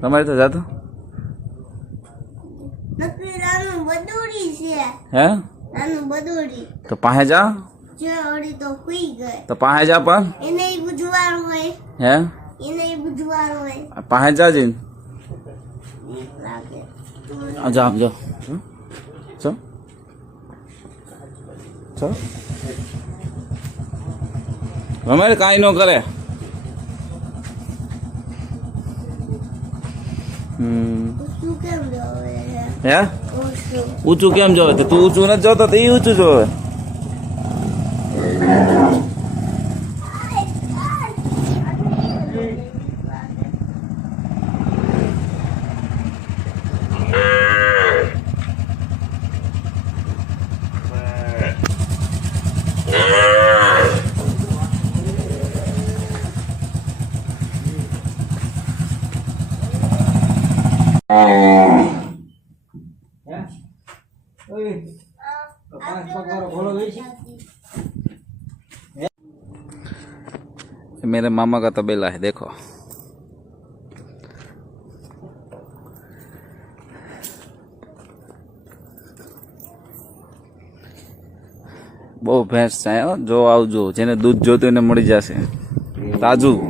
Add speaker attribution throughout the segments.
Speaker 1: તમારે તો જાતું.
Speaker 2: નકરી નાનું બદુડી છે.
Speaker 1: હે?
Speaker 2: નાનું બદુડી.
Speaker 1: તો પાસે જા.
Speaker 2: જે અડી તો સુઈ ગઈ.
Speaker 1: તો પાસે જા પણ.
Speaker 2: એને બુધવાર હોય.
Speaker 1: હે?
Speaker 2: એને બુધવાર હોય.
Speaker 1: પાસે જા જઈને.
Speaker 2: બીક લાગે
Speaker 1: આ જા આમ જો. ચો ચો રમેશ કાંઈ ન કરે હમ
Speaker 2: શું કેમ જોવે છે
Speaker 1: હે? ઊંચું. કેમ જોવે તો તું ઊંચું નથી જોતો તો એ ઊંચું જોવે मेरे मामा का तबेला है देखो બહુ ભેંસ છે હો. જો આવજો જેને દૂધ જોતું એને મળી જશે તાજું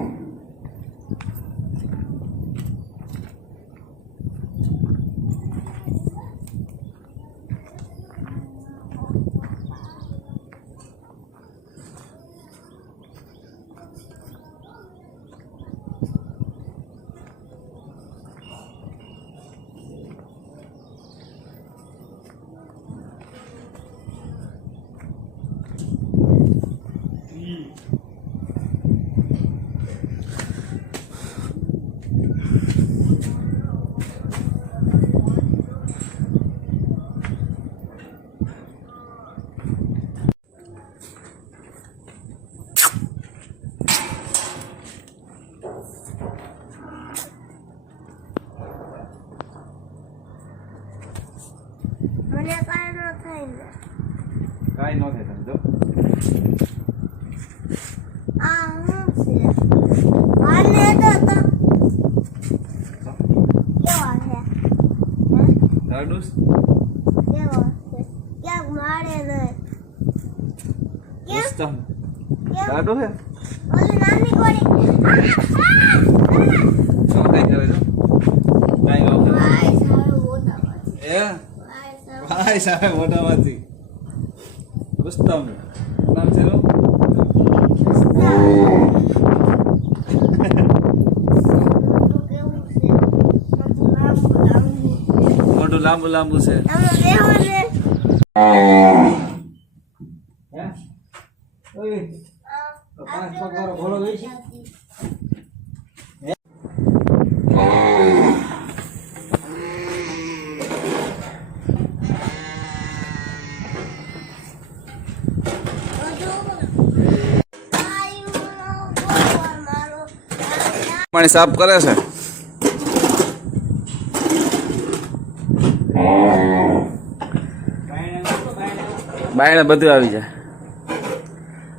Speaker 2: કાંઈ ન થાય
Speaker 1: તમે જો
Speaker 2: આ હું છે આને તો. તો કેવા છે
Speaker 1: દાડુસ
Speaker 2: કેવો છે? ક્યાંક મારે નહીં કેમ
Speaker 1: દાડુ હે
Speaker 2: ઓલી નાની ગોળી
Speaker 1: શું કઈ કરે જો કાંઈ એ?
Speaker 2: ભાઈ
Speaker 1: સાહેબ મોટામાંથી. રુસ્તમ નામ છે મોઢું લાંબુ લાંબુ છે.
Speaker 2: પાંચ પગ વાળો ઘોડો જોઈ છે?
Speaker 1: પાણી સાફ કરે છે? બાયણે બધું આવી જાય.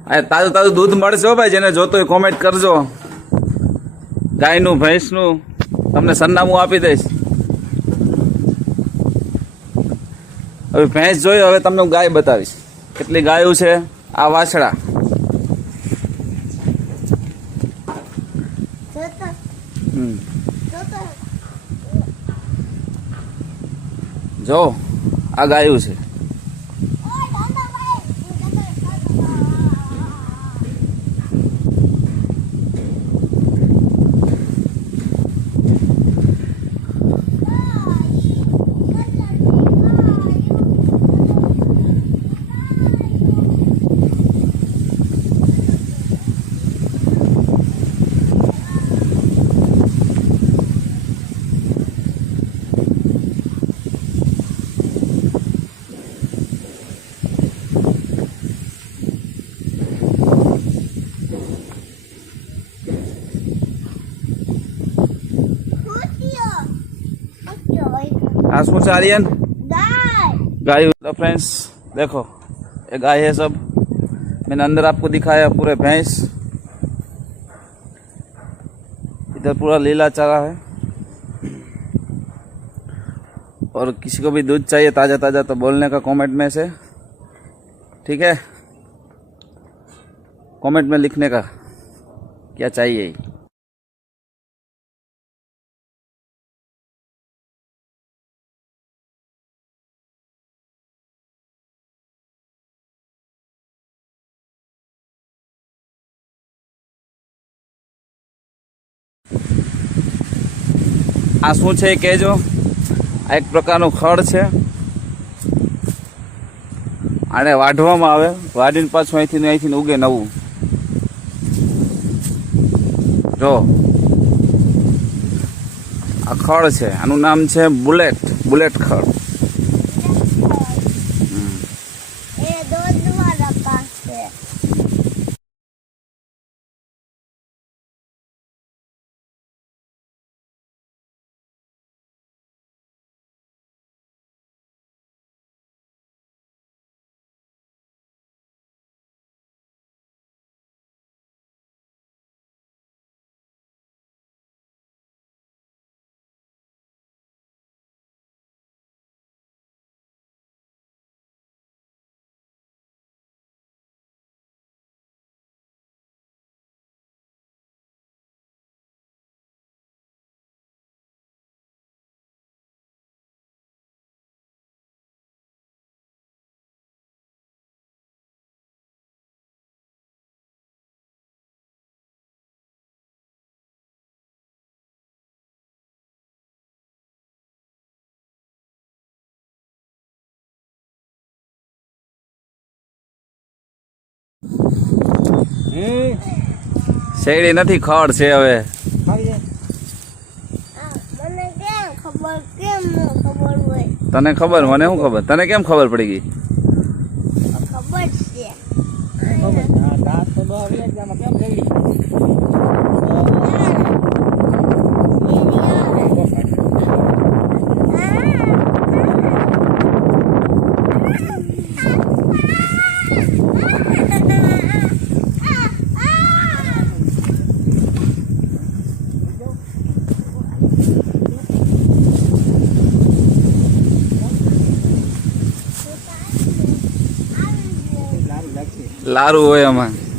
Speaker 1: આ તાજું તાજું દૂધ મળશે ભાઈ, જેને જોતો હોય કોમેન્ટ કરજો. ગાયનું, ભેંસનું, તમને સરનામું આપી દઈશ. હવે ભેંસ જોઈ હવે તમને હું ગાય બતાવીશ. કેટલી ગાયું છે? આ વાછડા. જો આ ગાયું છે. घास आ रही है गाय। फ्रेंड्स तो देखो ये गाय है सब। मैंने अंदर आपको दिखाया पूरे भैंस। इधर पूरा लीला चारा है। और किसी को भी दूध चाहिए ताज़ा ताज़ा तो बोलने का कमेंट में से। ठीक है? कमेंट में लिखने का क्या चाहिए? આ શું છે એ કહેજો. આ એક પ્રકારનું ખડ છે. આને વાઢવામાં આવે. વાઢીને પાછું અહીંથી અહીંથી ઉગે નવું. જો. આ ખડ છે. આનું નામ છે બુલેટ. બુલેટ ખડ. શેરડી નથી ખડ છે હવે.
Speaker 2: આ મને કેમ ખબર કેમ ખબર હોય?
Speaker 1: તને ખબર મને શું ખબર? તને કેમ ખબર પડી ગઈ?
Speaker 2: ખબર છે.
Speaker 1: લારું હોય આમાં.